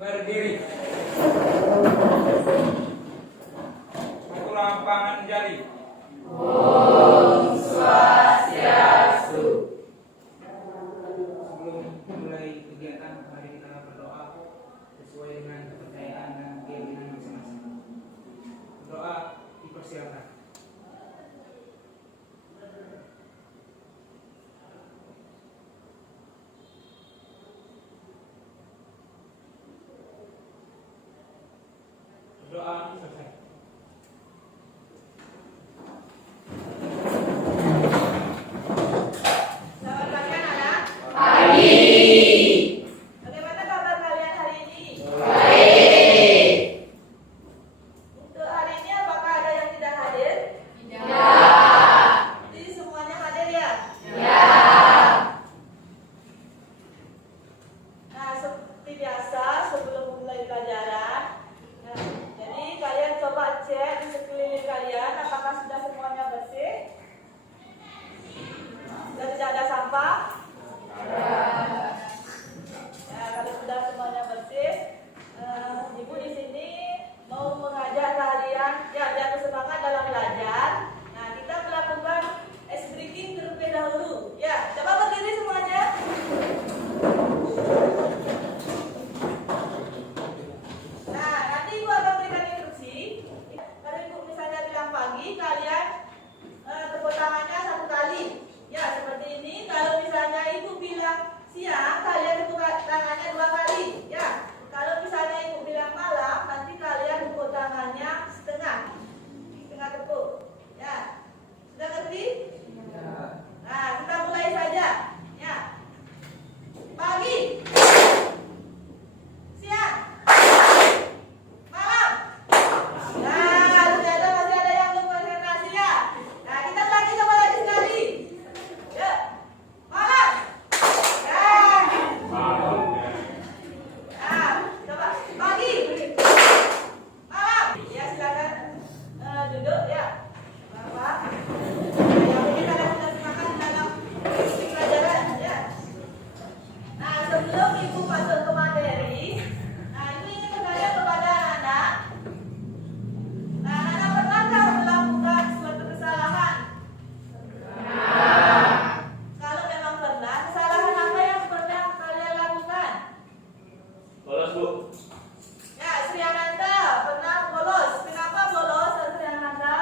Berdiri. Satu lapangan jari. Om Swastiastu. Sebelum mulai kegiatan, mari kita berdoa sesuai dengan kepercayaan dan keyakinan masing-masing. Doa dipersilakan. Doa selesai. Selamat pagi anak-anak. Pagi. Bagaimana kabar kalian hari ini? Baik. Untuk hari ini apakah ada yang tidak hadir? Ya. Jadi semuanya hadir ya? Ya. Nah, seperti biasa sebelum mulai pelajaran, jadi kalian coba cek di sekeliling kalian apakah sudah semuanya bersih? Sudah tidak ada sampah? Ya, kalau sudah semuanya bersih, Ibu di sini mau mengajak kalian ya biar bersemangat dalam belajar. Nah, kita melakukan ice breaking terlebih dahulu. Ya, coba berdiri semuanya. Nah, nanti Ibu akan berikan instruksi. Kalau Ibu misalnya bilang pagi, kalian tepuk tangannya satu kali. Ya, seperti ini. Kalau misalnya Ibu bilang siang, kalian tepuk tangannya dua kali. Ya, kalau misalnya Ibu bilang malam, nanti kalian tepuk tangannya setengah. Setengah tepuk. Ya, sudah ngerti? Nah, kita mulai saja. Ya, pagi, siang, malam. Nah, ternyata masih ada yang belum konsentrasi ya. Nah, kita coba lagi sekali. Ya, malam. Ya. Nah, coba pagi, malam. Ya, silakan duduk ya. Bapak. Nah, yang penting kalian sudah semangat dalam pelajaran ya. Nah, sebelum Ibu masuk ke materi, nah Ibu ingin bertanya kepada anak. Nah, anak pernahkah melakukan suatu kesalahan? Kalau memang pernah, kesalahan apa yang pernah kalian lakukan? Bolos, Bu. Ya, Sri Ananta pernah bolos. Kenapa bolos, Sri Ananta?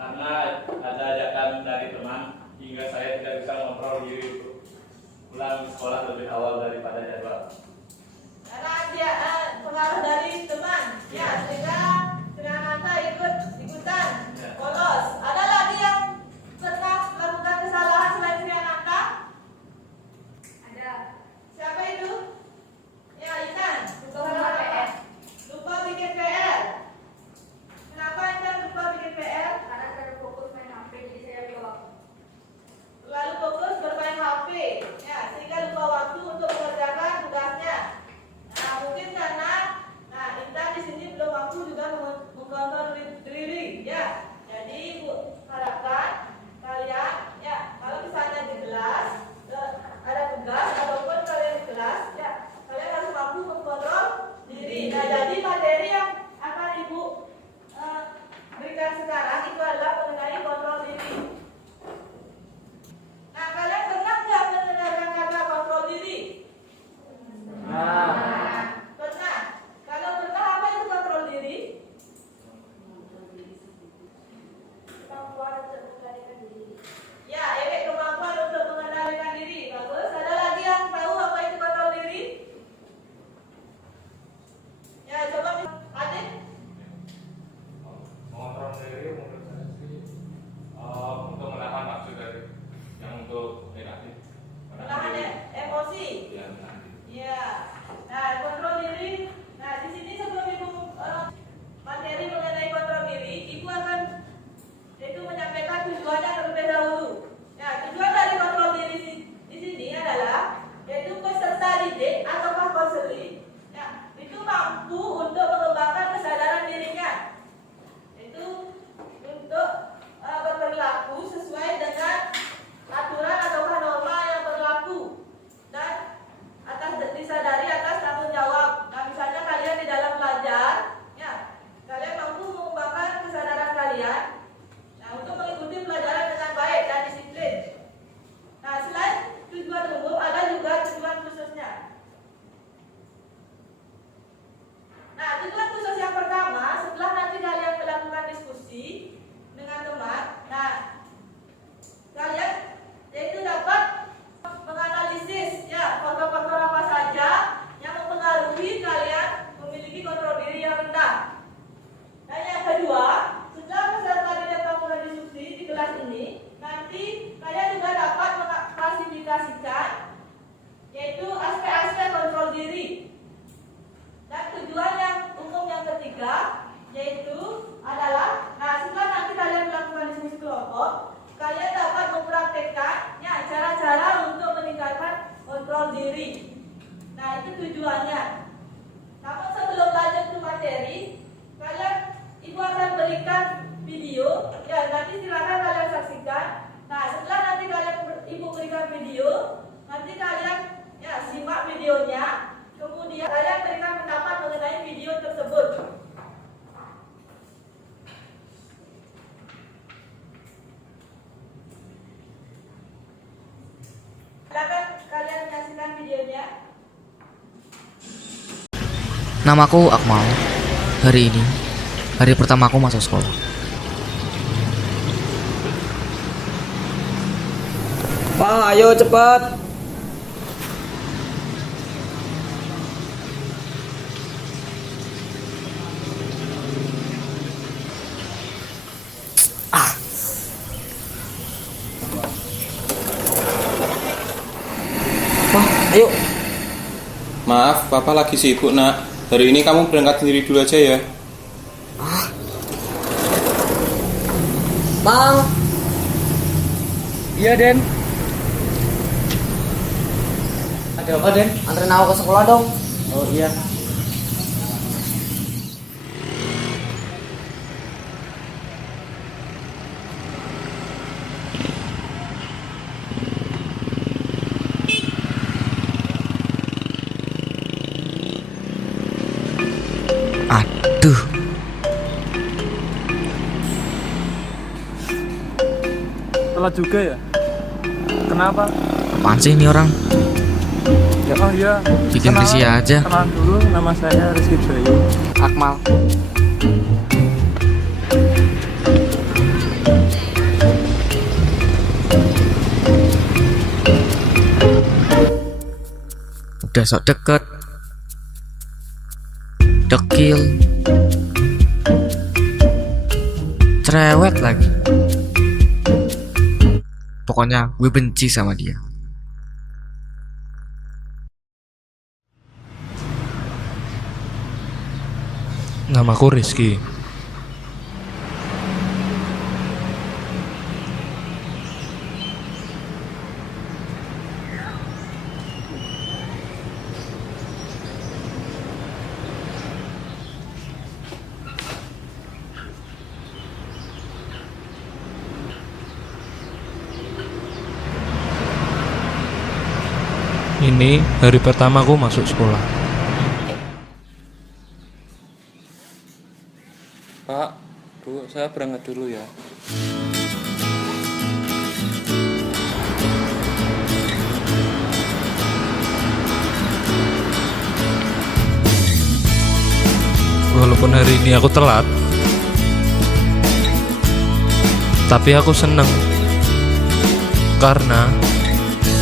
Karena ada ajakan dari teman hingga saya tidak bisa mengontrol diri untuk pulang sekolah lebih awal daripada jadwal. Karena dia pengaruh dari teman. Ya, sehingga Sri Ananta ikutan Ya. bolos. Ada lagi yang pernah melakukan kesalahan selain Sri Ananta? Ada. Siapa itu? Ya, Intan. Lupa PR. Lupa bikin PR. Kenapa Intan lupa bikin PR? Karena terfokus main HP jadi saya lupa waktu. Lalu fokus bermain HP. Ya, sehingga lupa waktu untuk mengerjakan tugasnya. kalian. Nah, untuk mengikuti pelajaran dengan baik dan disiplin. Nah, selain tujuan umum, ada juga tujuan khususnya. Nah, tujuan khusus yang pertama, setelah nanti kalian melakukan diskusi dengan teman, nah, kalian yaitu dapat menganalisis ya faktor-faktor apa saja yang mempengaruhi kalian memiliki kontrol diri yang rendah. Dan yang kedua, setelah peserta didapat berdiskusi di kelas ini, nanti kalian juga dapat mengklasifikasikan yaitu aspek-aspek kontrol diri. Dan tujuan yang umum yang ketiga yaitu adalah, nah setelah nanti kalian melakukan diskusi kelompok, kalian dapat mempraktekkan ya cara-cara untuk meningkatkan kontrol diri. Nah itu tujuannya. Namun sebelum lanjut ke materi, ibu akan berikan video. Ya nanti silakan kalian saksikan. Nah setelah nanti ibu berikan video, nanti kalian ya simak videonya. Kemudian kalian berikan pendapat mengenai video tersebut. Silakan kalian menyaksikan videonya. Namaku Akmal. Hari ini hari pertama aku masuk sekolah. Pak, ayo cepat. Pak, ayo. Maaf, Papa lagi sibuk, Nak. Hari ini kamu berangkat sendiri dulu aja ya. Bang. Iya, Den. Ada apa, Den? Anterin aku ke sekolah dong. Oh iya. Aduh. Telat juga ya? Kenapa? Apaan sih ini orang? Oh iya. Bikin risih aja. Kenalan dulu, nama saya Rizky Bayu. Akmal. Udah sok deket. Dekil. Cerewet lagi. Pokoknya gue benci sama dia. Namaku Rizky. Ini hari pertamaku masuk sekolah. Pak, Bu, saya berangkat dulu ya. Walaupun hari ini aku telat, tapi aku seneng karena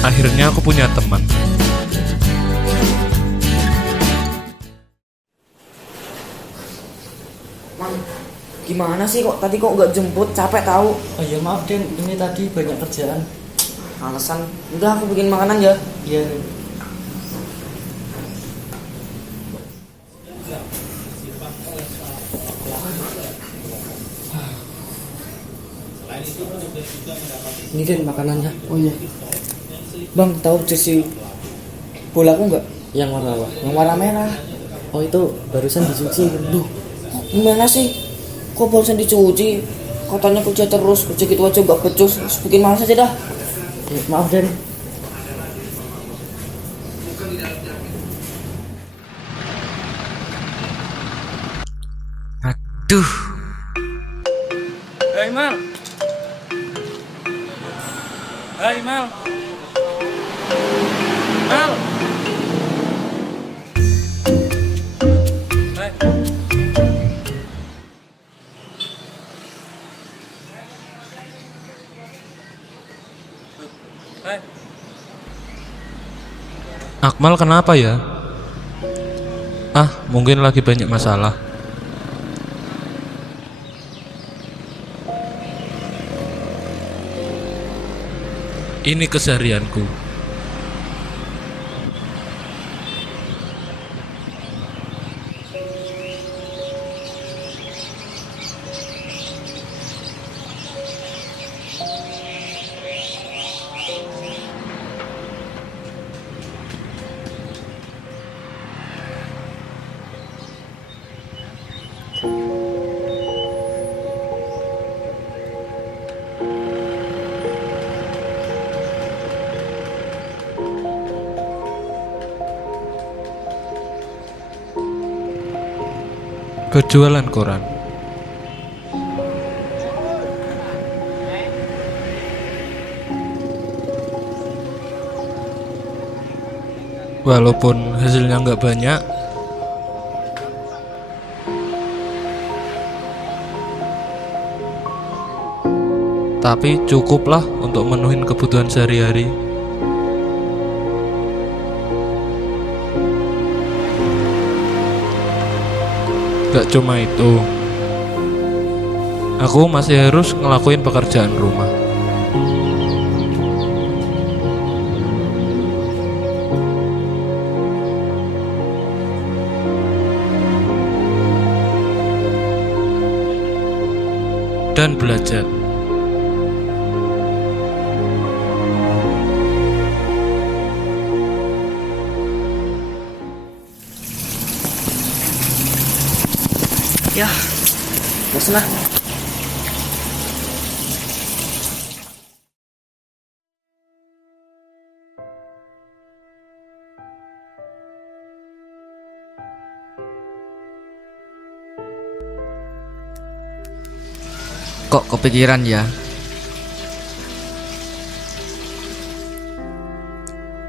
akhirnya aku punya teman. Mang, gimana sih kok tadi kok nggak jemput? Capek tahu. Oh iya maaf Den, ini tadi banyak kerjaan. Alasan. Udah aku bikin makanan ya. Iya. Ini Den makanannya. Oh iya. Bang, tahu jersey bolaku nggak? Yang warna apa? Yang warna merah. Oh itu barusan dicuci. Duh, gimana sih? Kok barusan dicuci? Katanya kerja terus, kerja gitu aja nggak becus. Terus bikin malas aja dah. Ya, maaf Den. Aduh. Hei Mal. Hei Mal. Mal. Hei. Hei. Akmal kenapa ya? Mungkin lagi banyak masalah. Ini keseharianku. Berjualan koran. Walaupun hasilnya nggak banyak, tapi cukuplah untuk menuhin kebutuhan sehari-hari. Gak cuma itu, aku masih harus ngelakuin pekerjaan rumah. Dan belajar. Ya, bosan lah. Kok kepikiran ya?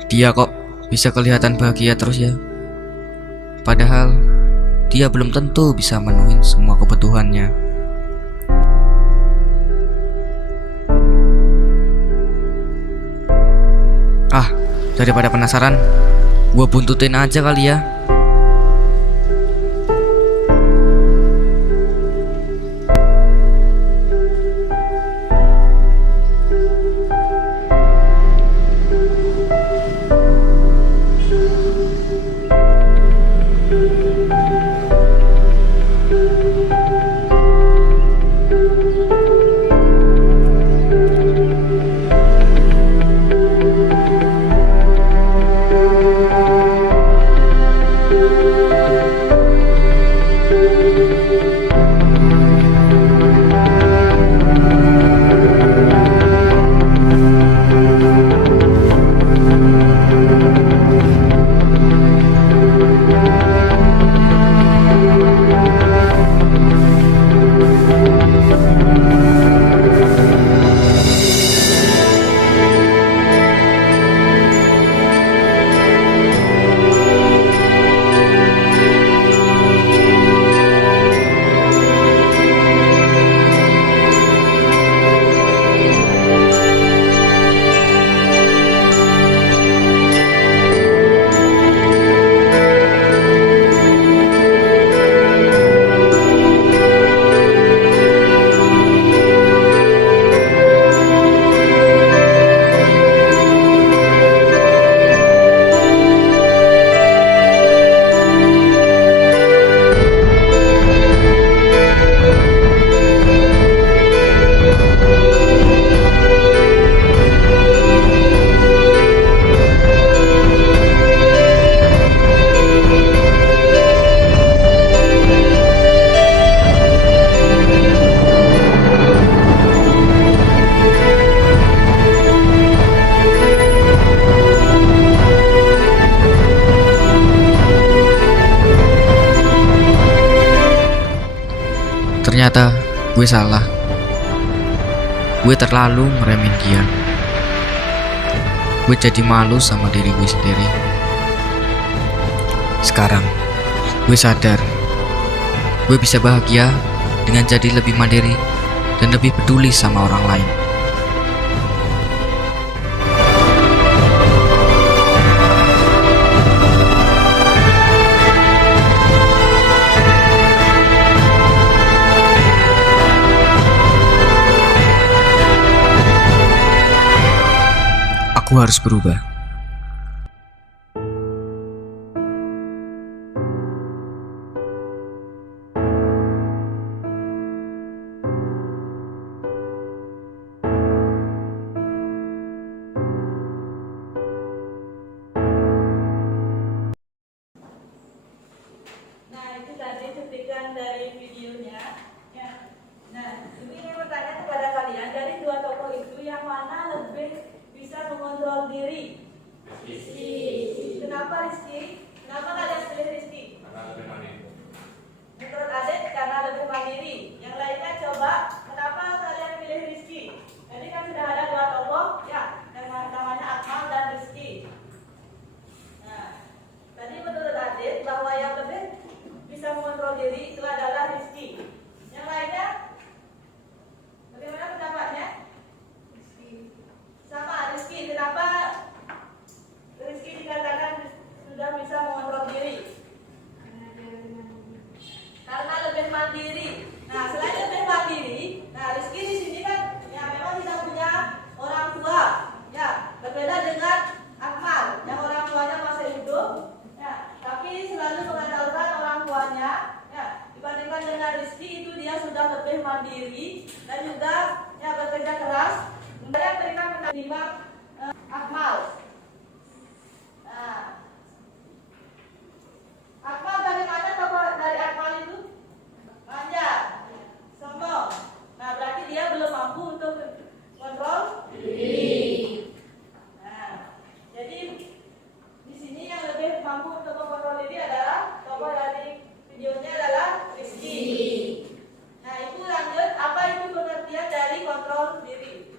Dia kok bisa kelihatan bahagia terus ya? Padahal dia belum tentu bisa menuhin semua kebutuhannya. Daripada penasaran, gua buntutin aja kali ya. Ternyata gue salah. gue terlalu ngeremehin dia. Gue jadi malu sama diri gue sendiri. Sekarang, gue sadar gue bisa bahagia dengan jadi lebih mandiri dan lebih peduli sama orang lain. Aku harus berubah. Nah, itu tadi cuplikan dari videonya. Ya. Nah, Ibu ingin bertanya kepada kalian, dari dua tokoh itu yang mana lebih bisa mengontrol diri? Rizky. Kenapa Rizky? Kenapa kalian pilih Rizky? Karena lebih mandiri. Menurut Adit karena lebih mandiri. Yang lainnya coba, kenapa kalian pilih Rizky? Jadi kan sudah ada dua tokoh, ya, yang namanya Akmal dan Rizky. Nah, tadi menurut Adit bahwa yang lebih bisa mengontrol diri itu adalah Rizky. Yang lainnya, bagaimana pendapatnya? Sama Rizky. Kenapa Rizky dikatakan sudah bisa mengontrol diri? Karena lebih mandiri. Nah, selain lebih mandiri, nah Rizky di sini kan ya memang tidak punya orang tua. Ya, berbeda dengan Akmal yang orang tuanya masih hidup. Ya, tapi selalu mengandalkan orang tuanya. Ya, dibandingkan dengan Rizky itu dia sudah lebih mandiri dan juga ya bekerja keras. Saya berikan menerima Akmal. Nah, Akmal bagaimana tokoh dari Akmal itu? Manja, sombong. Nah, berarti dia belum mampu untuk kontrol diri. Nah, jadi di sini yang lebih mampu untuk mengontrol diri adalah tokoh dari videonya adalah Rizky. Nah, Ibu lanjut, apa itu pengertian dari kontrol diri?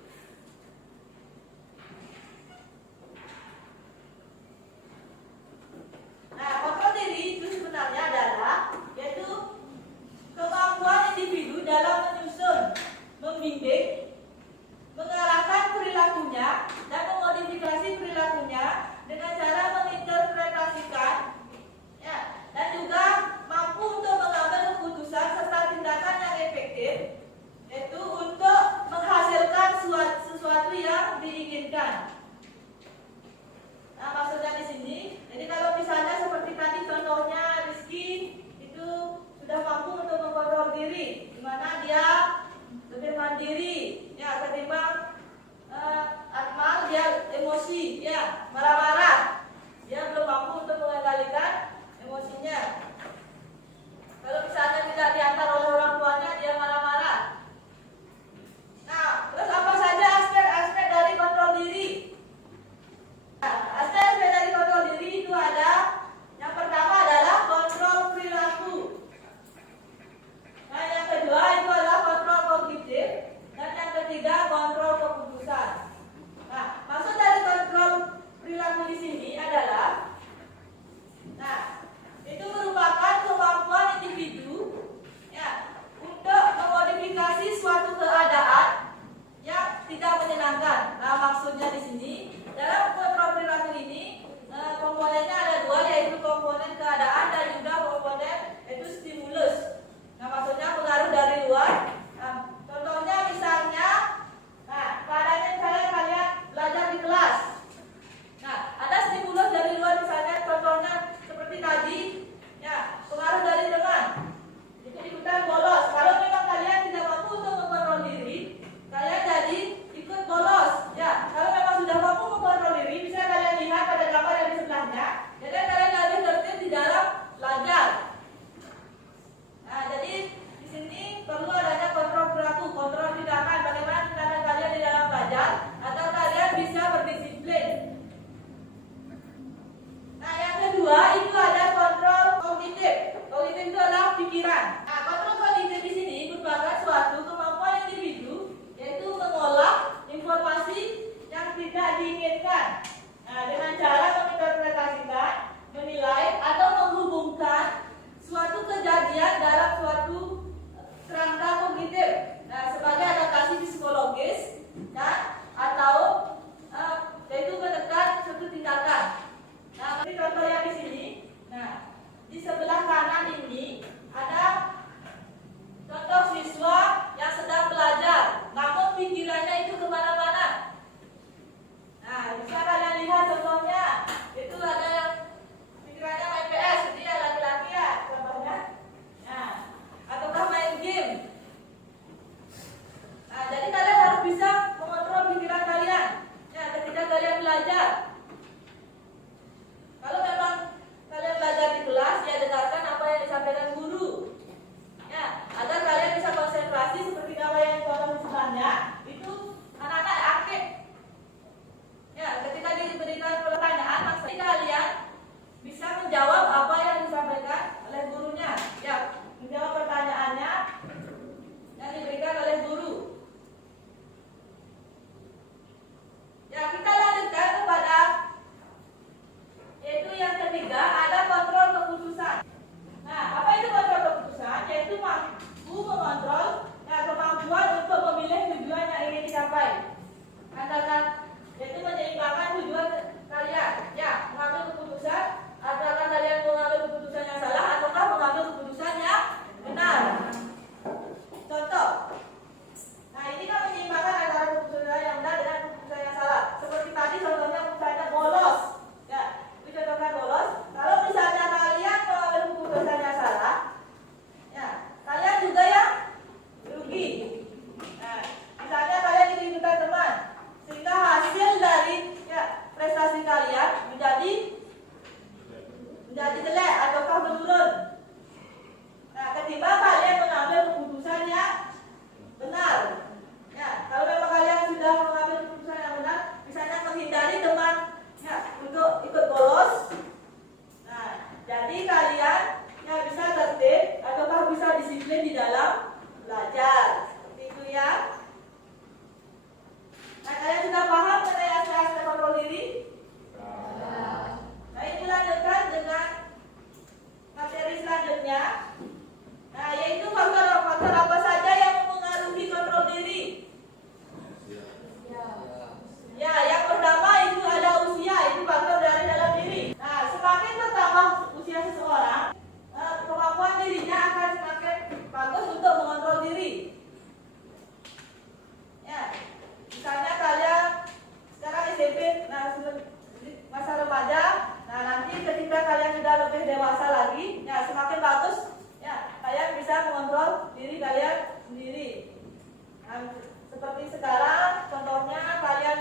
sekarang, contohnya kalian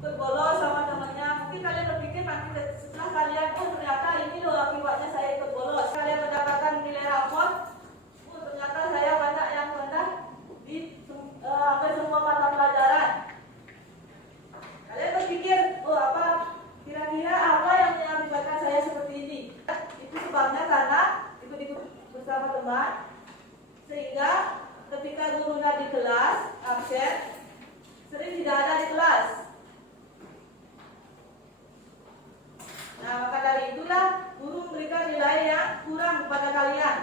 ikut bolos sama temannya, mungkin kalian berpikir nanti setelah kalian, oh ternyata ini loh akibatnya saya ikut bolos. Kalian mendapatkan nilai rapor, oh ternyata saya banyak yang rendah di hampir semua mata pelajaran. Kalian berpikir, oh apa kira-kira apa yang mengakibatkan saya seperti ini? Itu sebabnya karena ikut-ikut bersama teman, sehingga ketika gurunya di kelas absen, sering tidak ada di kelas. Nah, maka dari itulah guru memberikan nilai yang kurang kepada kalian.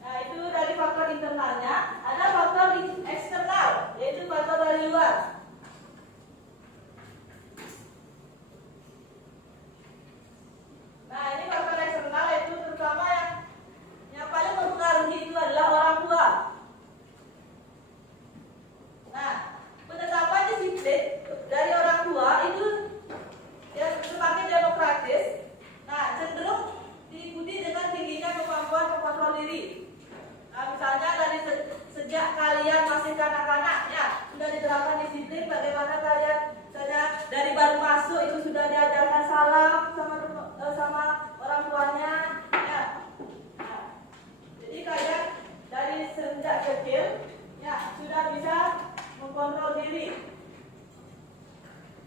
Nah, itu dari faktor internalnya. Ada faktor eksternal, yaitu faktor dari luar. Nah, ini faktor eksternal itu terutama yang paling mempengaruhi itu adalah orang tua. Nah, penetapan disiplin dari orang tua itu ya semakin demokratis. Nah, cenderung diikuti dengan tingginya kemampuan mengontrol diri. Nah, misalnya dari sejak kalian masih kanak-kanak ya sudah diterapkan disiplin, bagaimana kalian saja dari baru masuk itu sudah diajarkan salam sama orang tuanya ya. Nah, jadi kalian dari sejak kecil ya sudah bisa mengontrol diri.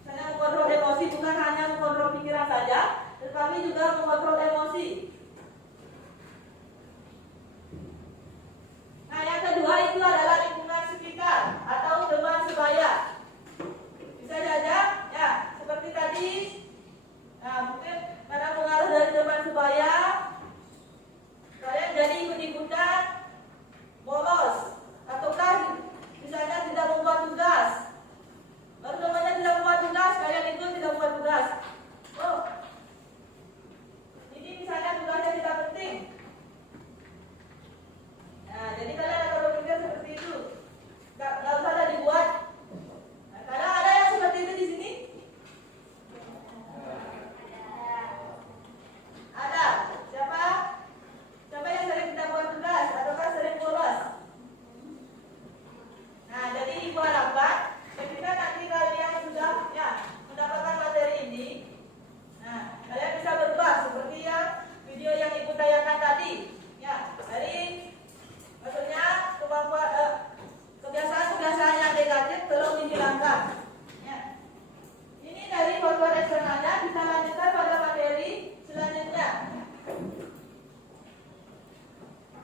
Saya mengontrol emosi bukan hanya mengontrol pikiran saja, tetapi juga mengontrol emosi. Nah, yang kedua itu adalah lingkungan sekitar atau teman sebaya. Bisa saja ya seperti tadi. Nah, mungkin karena pengaruh dari teman sebaya, kalian jadi ikut-ikutan bolos ataukah misalnya tidak membuat tugas. Lalu temannya tidak membuat tugas, kalian ikut tidak membuat tugas. Oh, ini misalnya tugasnya tidak penting. Nah, jadi kalian akan berpikir seperti itu. Nggak usah ada dibuat. Nah, kadang ada yang seperti itu di sini. Ada. Siapa? Siapa yang sering tidak buat tugas ataukah sering bolos? Nah, jadi ibu harapkan ketika nanti kalian sudah ya mendapatkan materi ini, nah kalian bisa berubah seperti yang video yang ibu tayangkan tadi. Ya, dari maksudnya kemampuan kebiasaan-kebiasaan yang negatif tolong dihilangkan. Ya. Ini dari faktor eksternalnya, kita lanjutkan pada materi selanjutnya,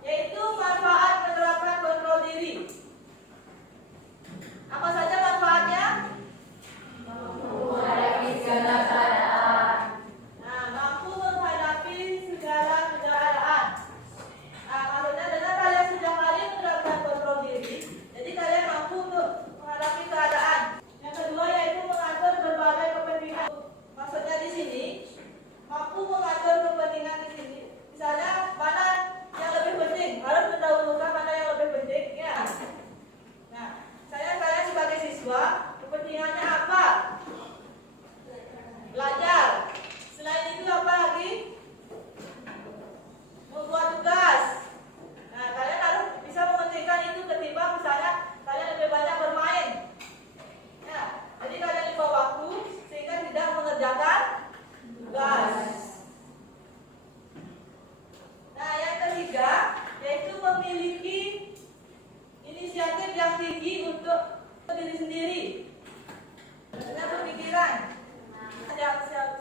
yaitu manfaat menerapkan kontrol diri. Apa saja manfaatnya? Nah, mampu menghadapi segala keadaan. Nah, maksudnya dengan kalian sejak hari menerapkan kontrol diri, jadi kalian mampu untuk menghadapi keadaan. Yang kedua yaitu mengatur berbagai kepentingan. Maksudnya di sini mampu mengatur kepentingan di sini. Misalnya mana yang lebih penting, harus mendahulukan mana yang lebih penting, ya. Nah, saya sebagai siswa, kepentingannya apa? Belajar. Selain itu apa lagi? Membuat tugas. Nah, kalian harus bisa mementingkan itu ketimbang misalnya kalian lebih banyak bermain. Ya, jadi kalian lupa waktu sehingga tidak mengerjakan tugas. Nah, yang ketiga yaitu memiliki inisiatif yang tinggi untuk diri sendiri. Dengan berpikiran,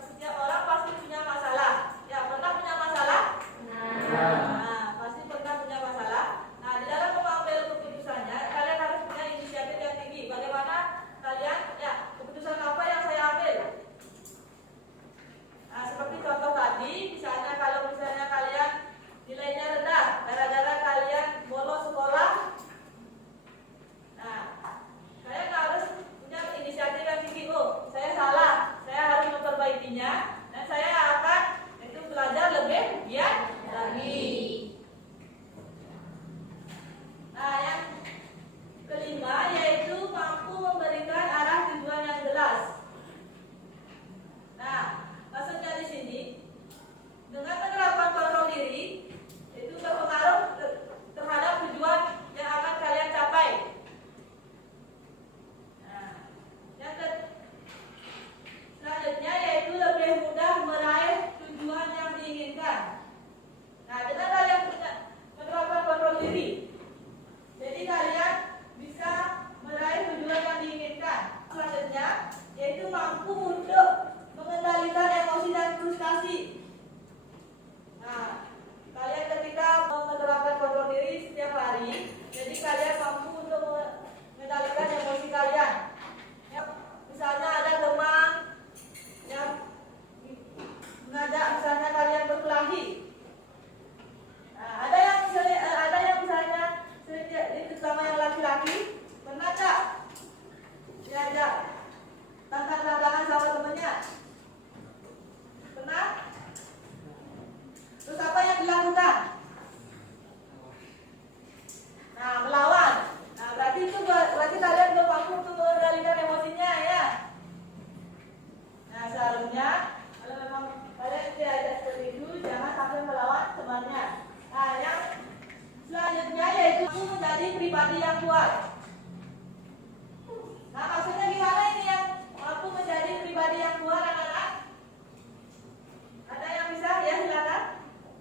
setiap orang pasti punya masalah. Ya, pernah punya masalah? Nah, pasti pernah punya masalah. Nah, di dalam mengambil keputusannya, kalian harus punya inisiatif yang tinggi. Bagaimana kalian, ya, keputusan apa yang saya ambil? Nah, seperti contoh tadi, misalnya kalau misalnya kalian nilainya rendah, gara-gara kalian bolos sekolah. Nah, kalian harus pribadi yang kuat. Nah, maksudnya gimana ini yang mampu menjadi pribadi yang kuat, anak-anak? Ada yang bisa? Ya, silakan.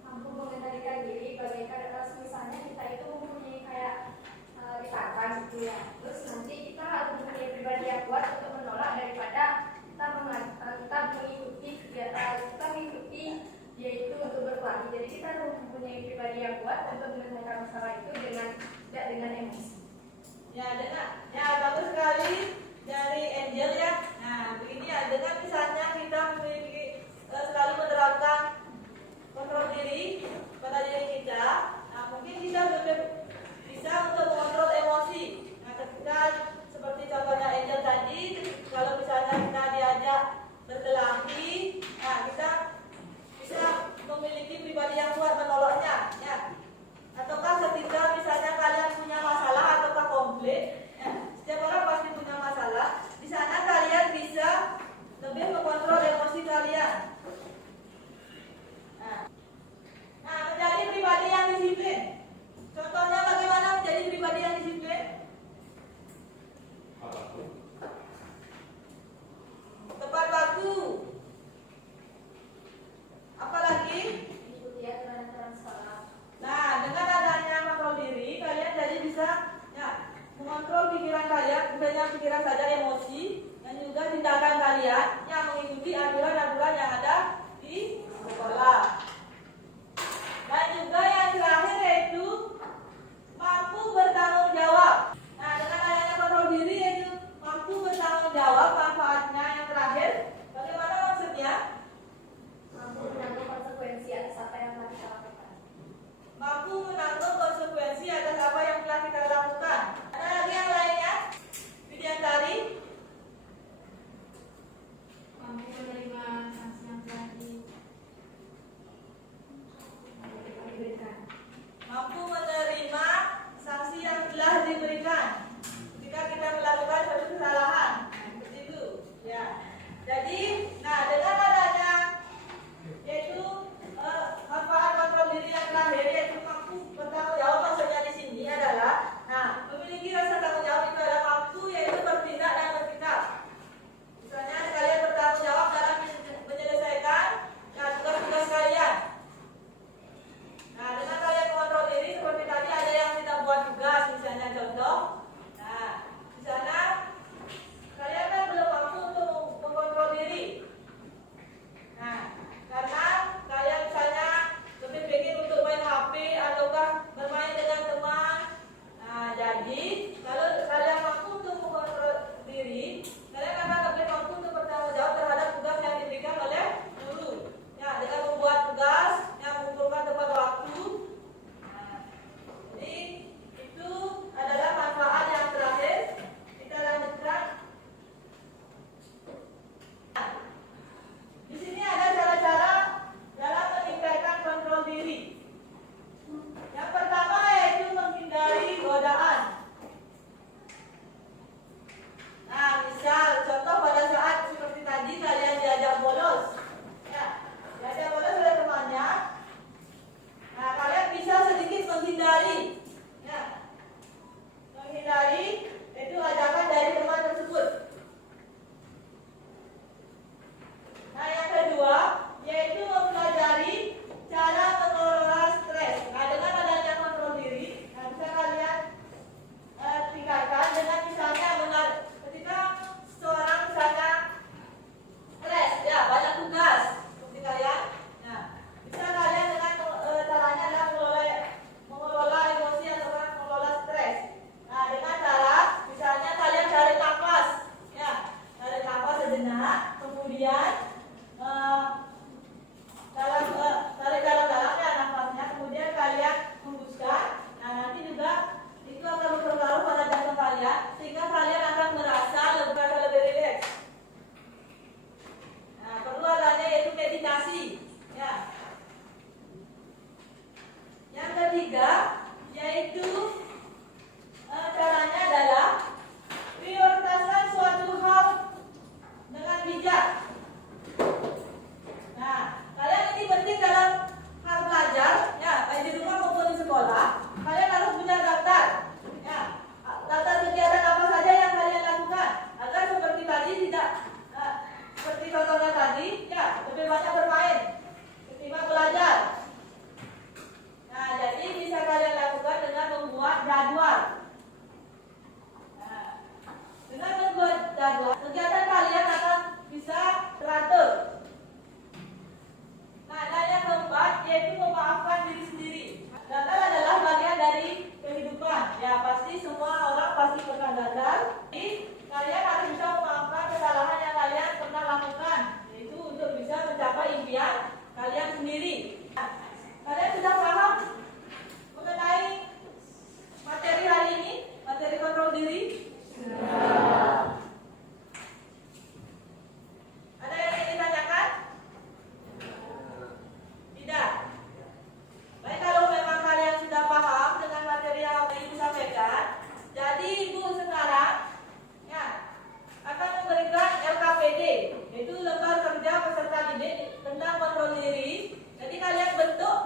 Mampu mengendalikan diri, bagaikan misalnya kita itu mempunyai kayak ditahan gitu ya. Terus nanti kita harus mempunyai pribadi yang kuat untuk menolak daripada kita mengikuti dia itu untuk berkelahi. Jadi kita harus mempunyai pribadi yang kuat untuk menyelesaikan masalah itu tidak dengan emosi. Ya, bagus sekali dari Angel ya. Nah, begini ya, dengan misalnya kita memiliki selalu menerapkan kontrol diri pada diri kita, nah mungkin kita sudah bisa untuk mengontrol emosi. Nah, ketika seperti contohnya Angel tadi, kalau misalnya kita diajak berkelahi, nah kita bisa memiliki pribadi yang kuat menolaknya, ya. Ataukah ketika misalnya kalian punya masalah ataukah konflik, ya, setiap orang pasti punya masalah. Di sana kalian bisa lebih mengontrol emosi kalian. Nah, menjadi pribadi yang disiplin. Contohnya bagaimana menjadi pribadi yang disiplin? Tepat waktu. Apalagi? Ikuti aturan-aturan sekolah. Nah, dengan adanya kontrol diri, kalian jadi bisa ya, mengontrol pikiran kalian, bukan hanya pikiran saja, emosi, dan juga tindakan kalian yang mengikuti aturan-aturan yang ada di sekolah. Dan juga yang terakhir yaitu mampu bertanggung jawab. Nah, dengan adanya kontrol diri yaitu mampu bertanggung jawab, manfaatnya yang terakhir, bagaimana maksudnya? Mampu menanggung konsekuensi atas apa yang telah kita lakukan. Mampu menanggung konsekuensi atas apa yang telah kita lakukan. Ada lagi yang lainnya? Widiantari? Mampu menerima sanksi yang telah diberikan. gagal, jadi kalian harus bisa memaafkan kesalahan yang kalian pernah lakukan, yaitu untuk bisa mencapai impian kalian sendiri. Kalian sudah paham mengenai materi hari ini, materi kontrol diri? Ada yang ingin ditanyakan? Tidak. Baik, kalau memang kalian sudah paham dengan materi yang Ibu sampaikan, jadi Ibu sekarang ya akan memberikan LKPD, yaitu lembar kerja peserta didik tentang kontrol diri. Jadi kalian bentuk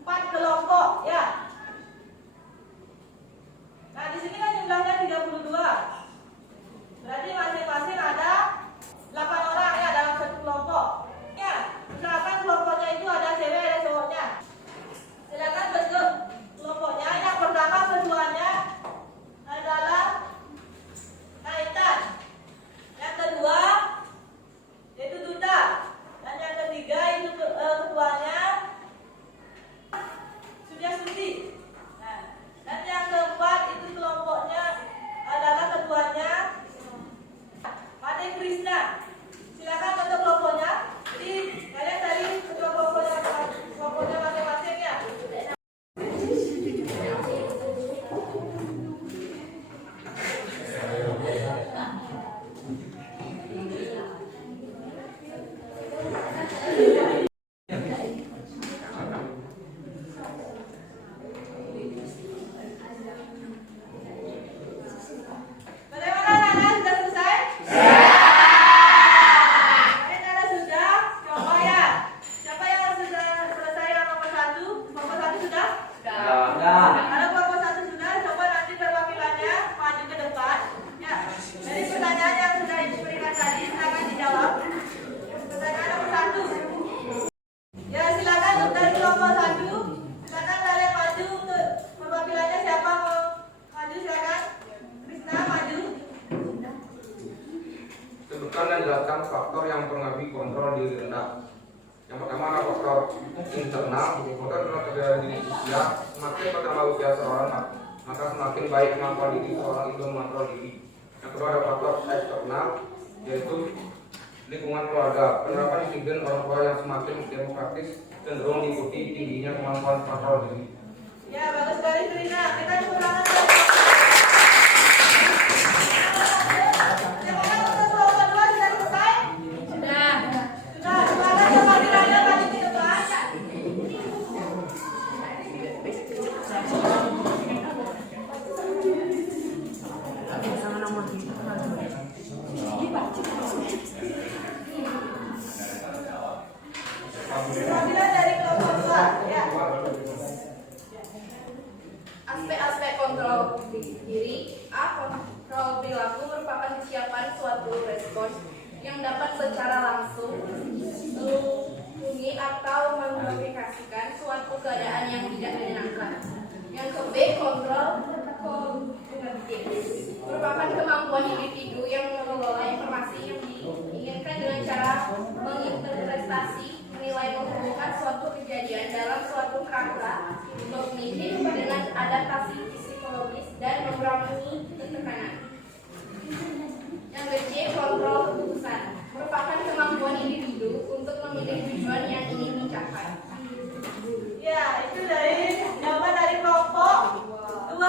4 kelompok ya. Nah, di sini kan jumlahnya 32. Berarti masing-masing ada 8 orang ya dalam satu kelompok. Ya, misalkan kelompoknya itu ada cewek ada cowoknya. Silakan bentuk kelompoknya. Yang pertama ketuanya adalah Kaitan. Yang kedua yaitu Duta. Dan yang ketiga itu ketuanya Sudyasuti. Nah, dan yang keempat itu kelompoknya adalah ketuanya Made Krishna. Silakan bentuk kelompoknya. Jadi kalian tadi bentuk kelompoknya masing-masing ya. Bagaimana anak-anak, sudah selesai? Kalian ada sudah? Coba ya. Siapa yang sudah selesai yang nomor 1? Nomor 1 sudah? Kalau kelompok 1 sudah, coba nanti perwakilannya maju ke depan. Ya. Dari pertanyaan yang sudah Ibu berikan tadi, silakan dijawab. Pertanyaan nomor 1. Ya, silakan dari kelompok 1. Silakan kalian maju untuk perwakilannya, siapa mau maju silakan. Krishna maju. Sebutkan dan jelaskan faktor yang mempengaruhi kontrol diri rendah. Yang pertama adalah faktor internal. Faktor internal terjadi di usia. Semakin bertambah usia seorang, maka semakin baik kemampuan diri seorang itu mengontrol diri. Yang kedua ada faktor eksternal, yaitu lingkungan keluarga. Penerapan disiplin orang tua yang semakin demokratis cenderung diikuti tingginya kemampuan kontrol diri. Ya, bagus sekali Trina. Kita tepuk tangan. Silakan untuk kelompok 2 sudah selesai? Sudah. Silakan kembali lagi maju ke depan. Perwakilan dari kelompok 2 ya. Aspek-aspek kontrol diri. A. Kontrol perilaku merupakan kesiapan suatu respons yang dapat secara langsung menghubungi atau mengaplikasikan suatu keadaan yang tidak menyenangkan. Yang ke B. Kontrol kognitif merupakan kemampuan individu yang mengelola informasi yang diinginkan dengan cara menginterpretasi, menilai, menghubungkan suatu kejadian dalam suatu kerangka kognitif dengan adaptasi psikologis dan mengurangi tekanan. Yang ke C. Kontrol keputusan merupakan kemampuan individu untuk memilih tujuan yang ingin dicapai. Ya, itu dari jawaban dari kelompok 2.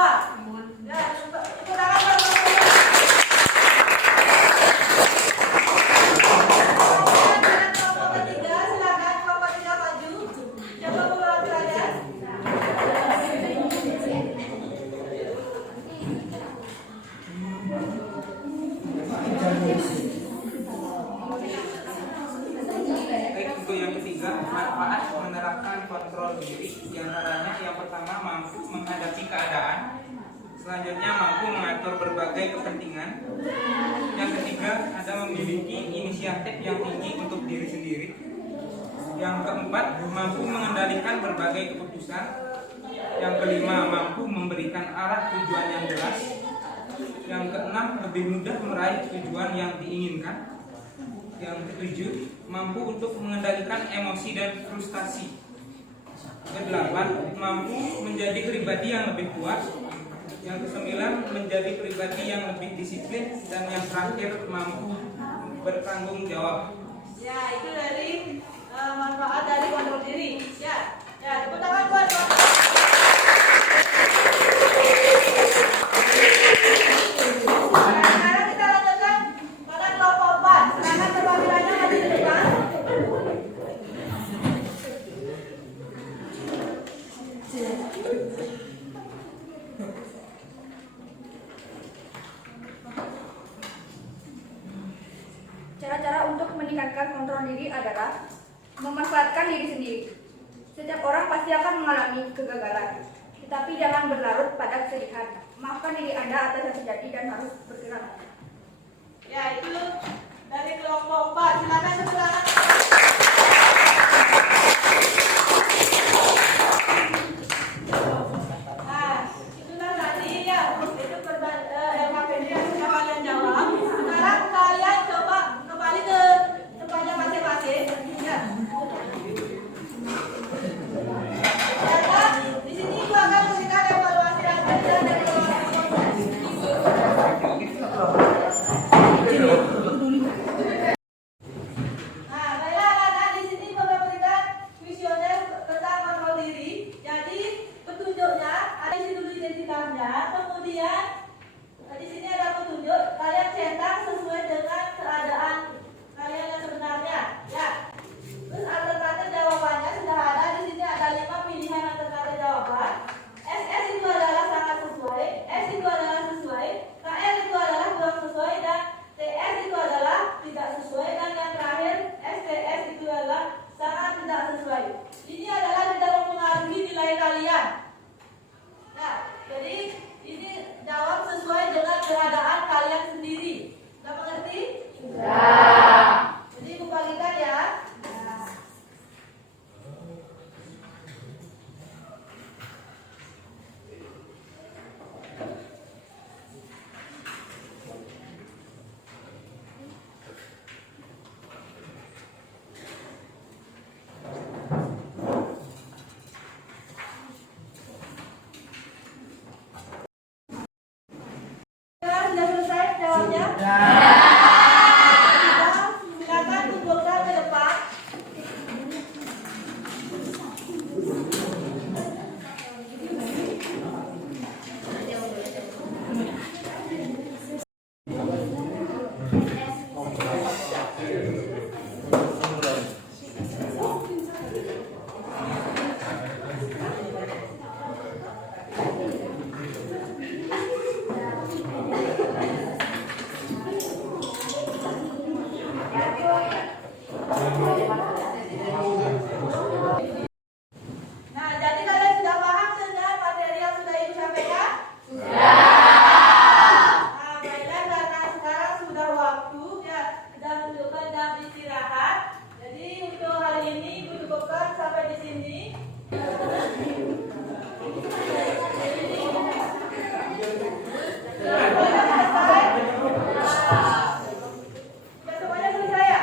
Ya, itu tangan kelompok 2. Kelompok ketiga, silakan kelompok 3 maju. Siapa perwakilannya? Baik, untuk yang ketiga, manfaat menerapkan kontrol diri. Di antaranya yang pertama mampu menghadapi keadaan. Selanjutnya mampu mengatur berbagai kepentingan. Yang ketiga ada memiliki inisiatif yang tinggi untuk diri sendiri. Yang keempat mampu mengendalikan berbagai keputusan. Yang kelima mampu memberikan arah tujuan yang jelas. Yang keenam lebih mudah meraih tujuan yang diinginkan. Yang ketujuh mampu untuk mengendalikan emosi dan frustasi. Kedelapan mampu menjadi pribadi yang lebih kuat. Yang kesembilan menjadi pribadi yang lebih disiplin, dan yang terakhir mampu bertanggung jawab. Ya, itu dari manfaat dari kontrol diri. Ya, tepuk tangan buat sekarang kita lanjutkan pada kelompok 4. Silakan perwakilannya maju ke depan. Cara-cara untuk meningkatkan kontrol diri adalah memanfaatkan diri sendiri. Setiap orang pasti akan mengalami kegagalan, tetapi jangan berlarut pada kesedihan. Maafkan diri Anda atas yang terjadi dan harus bergerak. Ya, itu dari kelompok 4. Silakan tepuk tangan. Nah, itulah tadi ya, itu LKPD yang sudah kalian jawab. Sekarang kalian coba kembali ke tempatnya masing-masing. Ya. Dan di sini gua akan memberikan evaluasi hasil dan evaluasi. Nah, baiklah, di sini Bapak berikan kuesioner tentang kontrol diri. Jadi petunjuknya ada di situ identitasnya. Kemudian di sini ada petunjuk. Kalian cetak sesuai dengan keadaan kalian yang sebenarnya. Ya. Terus alternatif jawabannya sudah ada. Di sini ada 5 pilihan alternatif jawaban. SS itu adalah sangat sesuai, S itu adalah sesuai, KL itu adalah kurang sesuai, dan TS itu adalah tidak sesuai, dan yang terakhir STS itu adalah sangat tidak sesuai. Ini adalah tidak mempengaruhi nilai kalian. Nah, jadi ini jawab sesuai dengan keadaan kalian sendiri. Sudah mengerti? Sudah. Jadi ibu bagikan ya. Sudah selesai jawabnya? Silakan tunjukkan ke depan. Nah, jadi kalian sudah paham dengan materi yang sudah ibu sampaikan? Sudah. Nah, baiklah, karena sekarang sudah waktu ya, sudah menunjukkan jam istirahat. Jadi untuk hari ini ibu cukupkan sampai di sini. Semuanya selesai? Sudah semuanya selesai ya?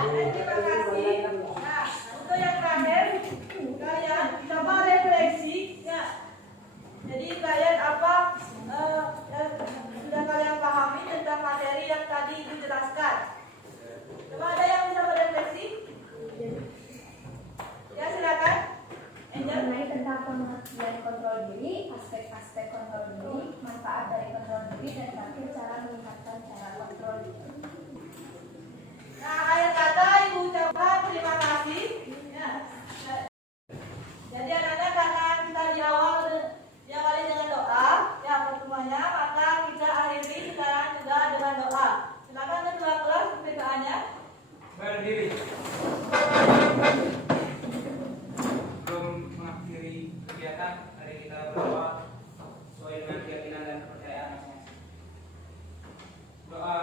Terima kasih. Nah, untuk yang terakhir, kalian coba refleksi. Ya. Jadi kalian apa yang sudah kalian pahami tentang materi yang tadi Ibu jelaskan? Coba ada yang bisa berefleksi? Ya, silakan. Angel. Mengenai tentang pengertian kontrol diri, aspek-aspek kontrol diri, manfaat dari kontrol diri, dan terakhir cara meningkatkan cara kontrol diri. Nah, akhir kata Ibu ucapkan terima kasih. Ya. Jadi anak-anak, karena kita di awal diawali dengan doa, ya pertemuannya, maka kita akhiri sekarang juga dengan doa. Silakan ketua kelas pembukaannya. Berdiri. Sebelum mengakhiri kegiatan, mari kita berdoa sesuai dengan keyakinan dan kepercayaan masing-masing. Doa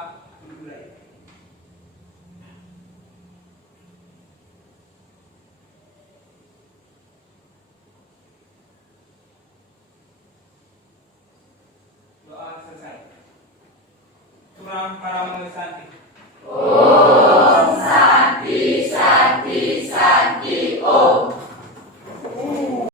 dimulai. Doa selesai. Surah para menulisan